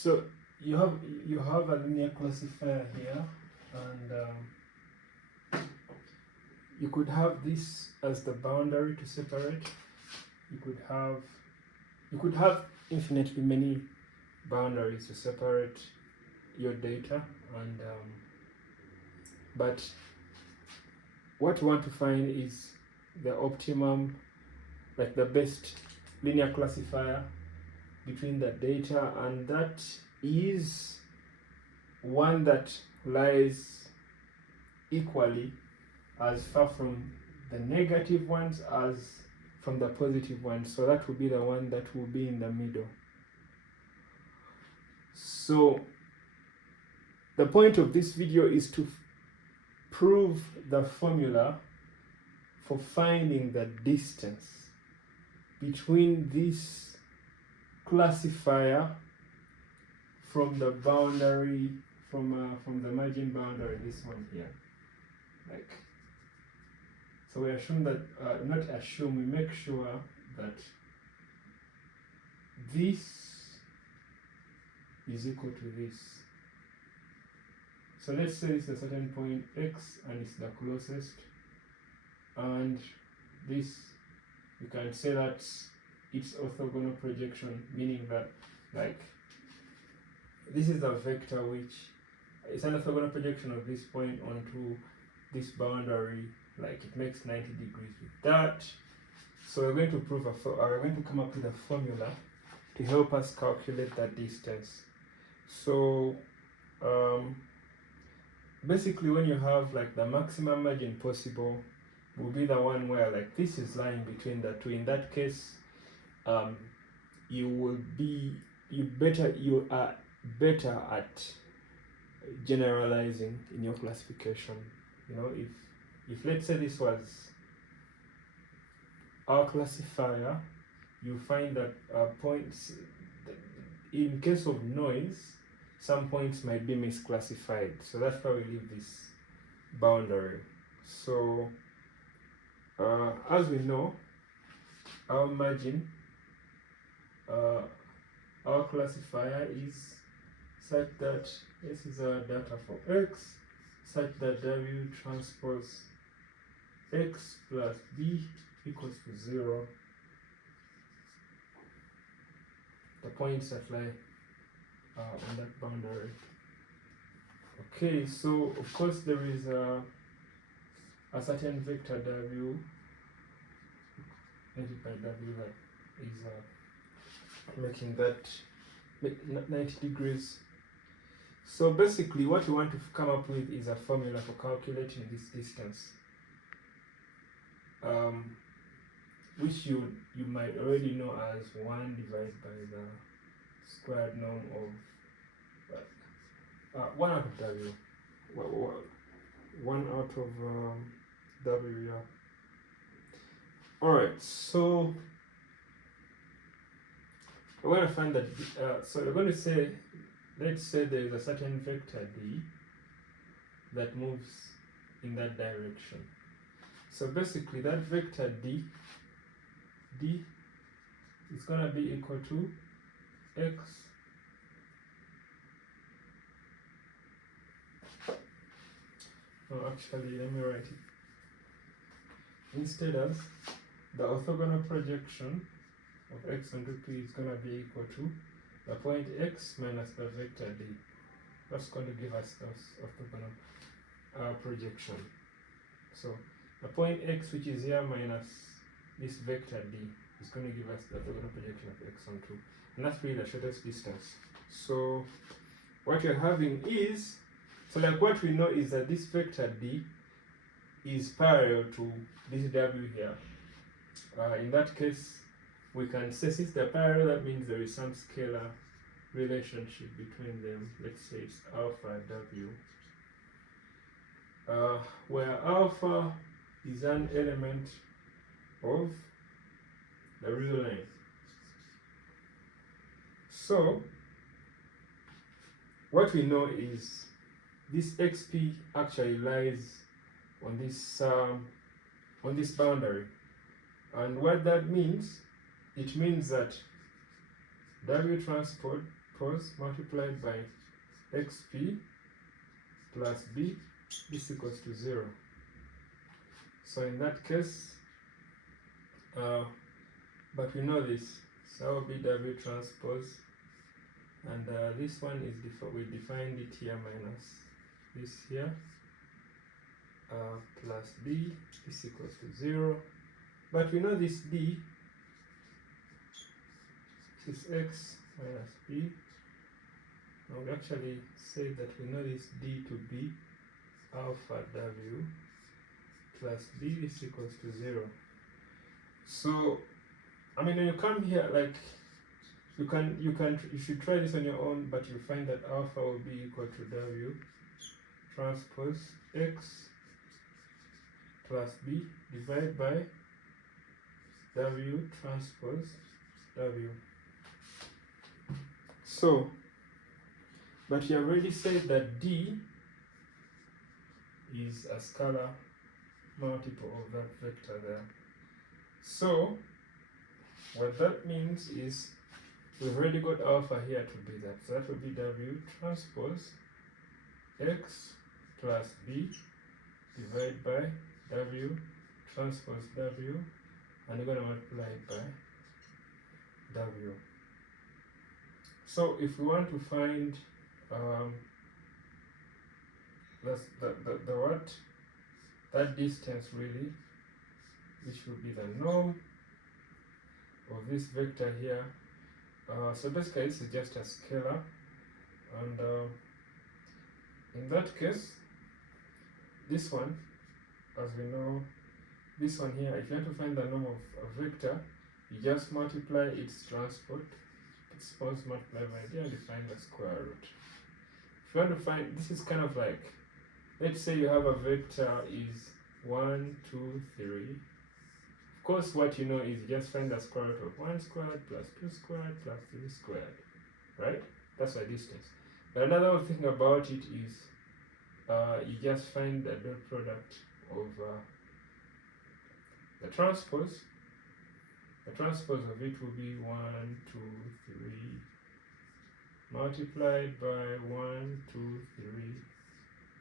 So you have a linear classifier here, and you could have this as the boundary to separate. You could have infinitely many boundaries to separate your data, and but what you want to find is the optimum, like the best linear classifier between the data, and that is one that lies equally as far from the negative ones as from the positive ones. So that will be the one that will be in the middle. So the point of this video is to prove the formula for finding the distance between this classifier from the boundary, from the margin boundary, this one here. Like, so we assume that, not assume, we make sure that this is equal to this. So let's say it's a certain point x and it's the closest, and this, you can say that it's orthogonal projection, meaning that, like, this is a vector which is an orthogonal projection of this point onto this boundary, like it makes 90 degrees with that. So we're going to prove we're going to come up with a formula to help us calculate that distance. So basically, when you have like the maximum margin possible, will be the one where like this is lying between the two. In that case, you are better at generalizing in your classification. You know, if let's say this was our classifier, you find that points, in case of noise, some points might be misclassified. So that's why we leave this boundary. So as we know, our margin, our classifier is such that this is our data for x, such that W transpose x plus B equals to 0. The points that lie on that boundary. Okay, so of course there is a certain vector W, negated by W, that is making that 90 degrees. So basically what we want to come up with is a formula for calculating this distance, which you might already know as 1 divided by the squared norm of 1 out of W. 1 out of W, yeah. Alright, so we're going to find that, so we're going to say, let's say there is a certain vector D that moves in that direction. So basically that vector D is going to be equal to x actually let me write it instead as the orthogonal projection of x onto P is going to be equal to the point x minus the vector D. That's going to give us this orthogonal projection. So the point x, which is here, minus this vector D, is going to give us the orthogonal projection of x onto, and that's really the shortest distance. So what you're having is, so like what we know is that this vector D is parallel to this W here. In that case, we can say since they're parallel, that means there is some scalar relationship between them. Let's say it's alpha W, where alpha is an element of the real line. So what we know is this XP actually lies on this boundary, and what that means, it means that W transpose transpose multiplied by xp plus b, this equals to 0. So in that case, but we know this, so that will be w transpose, and this one is we defined it here minus this here, plus b, this equals to 0. But we know this d, this is x minus b. Now we actually say that we know this d to be alpha w plus b, this equals to 0. So I mean, when you come here, like you should try this on your own, but you find that alpha will be equal to w transpose x plus b divided by w transpose w. So, but you already said that d is a scalar multiple of that vector there. So what that means is we've already got alpha here to be that. So that will be w transpose x plus b divided by w transpose w, and we're going to multiply it by w. So if we want to find that distance really, which will be the norm of this vector here, so basically this is just a scalar, and in that case, this one, as we know, this one here, if you want to find the norm of a vector, you just multiply its transpose multiplied by there and you find the square root. If you want to find, this is kind of like, let's say you have a vector is 1, 2, 3. Of course, what you know is you just find the square root of 1 squared plus 2 squared plus 3 squared, right? That's the distance. But another thing about it is you just find the dot product of the transpose. The transpose of it will be 1, 2, 3 multiplied by 1, 2, 3,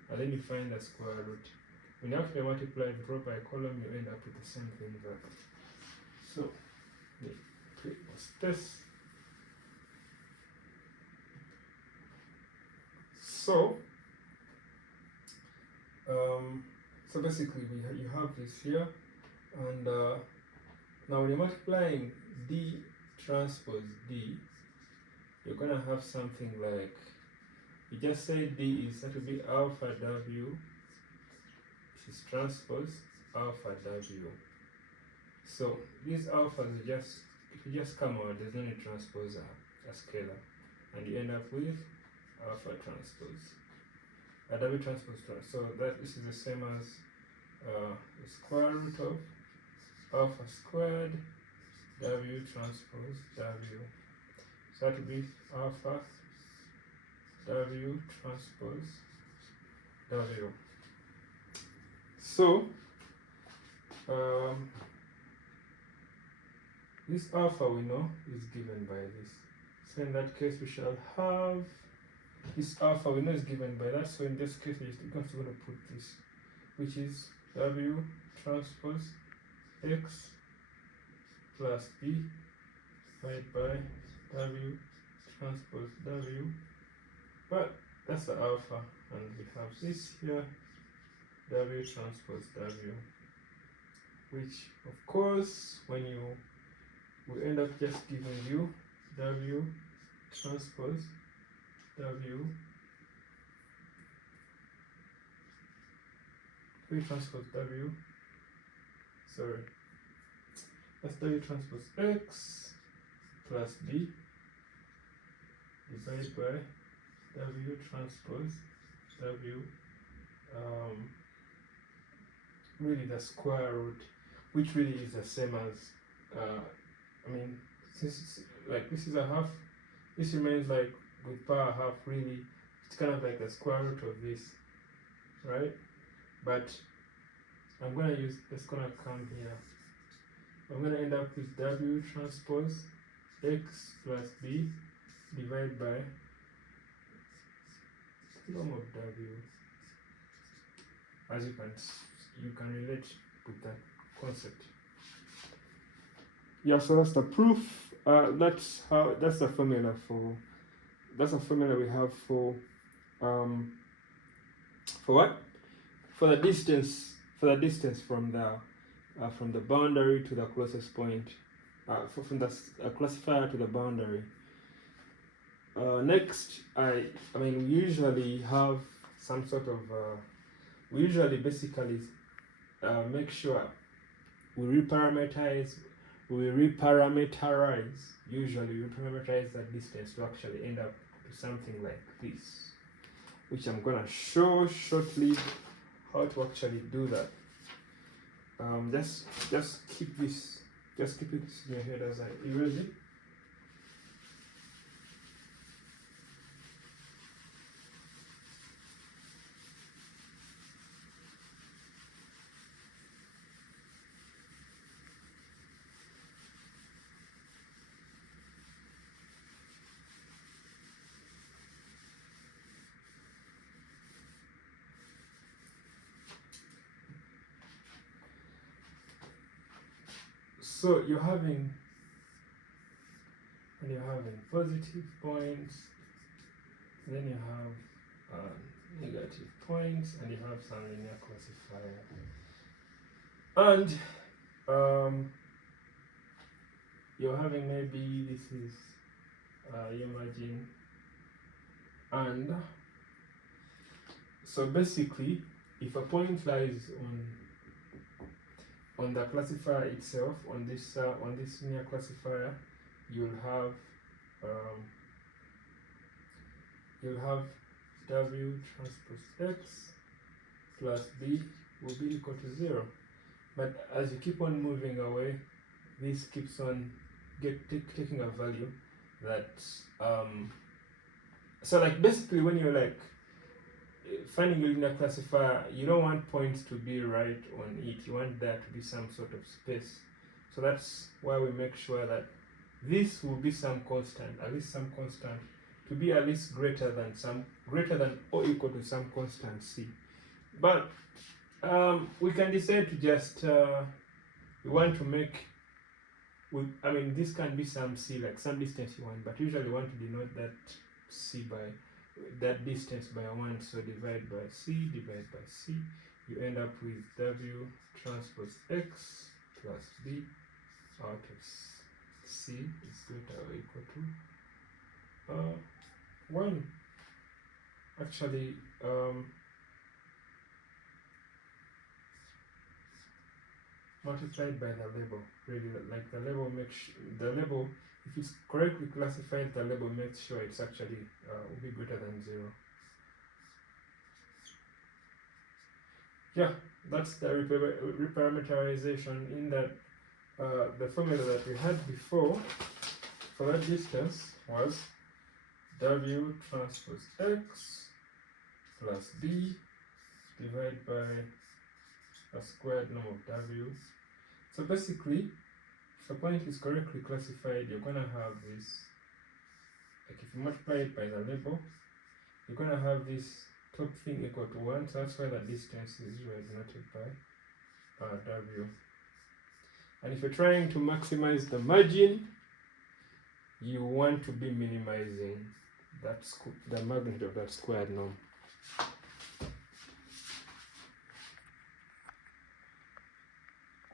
and then you find the square root. When you actually multiply and draw by a column, you end up with the same thing there. So, this. So basically you have this here, and now when you're multiplying d transpose d, you're gonna have something like, you just say d is, that will be alpha w, this is transpose alpha w. So these alphas just come out, there's no need to transpose a scalar, and you end up with alpha transpose, w transpose. So that this is the same as the square root of alpha squared w transpose w. So that will be alpha w transpose w. So this alpha we know is given by this. So in that case we shall have this alpha we know is given by that. So in this case we're just going to put this, which is w transpose x plus b divided by w transpose w. But that's the alpha, and we have this here, w transpose w, which of course when you will end up just giving you w transpose w, sorry, that's w transpose x plus b divided by w transpose w, really the square root, which really is the same as I mean, since like this is a half, this remains like with power half, really it's kind of like the square root of this, right? But I'm gonna use, it's gonna come here, I'm gonna end up with w transpose x plus b divided by norm of W. As you can relate with that concept. Yeah, so that's the proof. That's the formula we have for what? For the distance from the boundary to the closest point, from the classifier to the boundary. Next, we usually have some sort of we usually basically make sure we reparameterize that distance to actually end up to something like this, which I'm gonna show shortly how to actually do that. Just keep it in your head as I erase it. So you're having positive points, then you have negative points, and you have some linear classifier. And you're having, maybe this is your margin, and so basically, if a point lies on the classifier itself, on this linear classifier, you'll have W transpose X plus B will be equal to 0. But as you keep on moving away, this keeps on taking a value that so like basically when you're like finding a linear classifier, you don't want points to be right on it, you want there to be some sort of space. So that's why we make sure that this will be some constant, at least some constant, to be at least greater than or equal to some constant C. But we can decide to just we want to make this can be some C, like some distance you want, but usually we want to denote that C by that distance by 1, so divide by C, you end up with W transpose X plus B out of C is greater or equal to 1. Actually, multiplied by the label. Really, like the label, if it's correctly classified, the label makes sure it's actually will be greater than 0. Yeah, that's the reparameterization, in that the formula that we had before for that distance was W transpose X plus B divided by a squared norm of W. So basically, if a point is correctly classified, you're gonna have this, like if you multiply it by the label, you're gonna have this top thing equal to 1, so that's why the distance is usually denoted by W. And if you're trying to maximize the margin, you want to be minimizing the magnitude of that squared norm.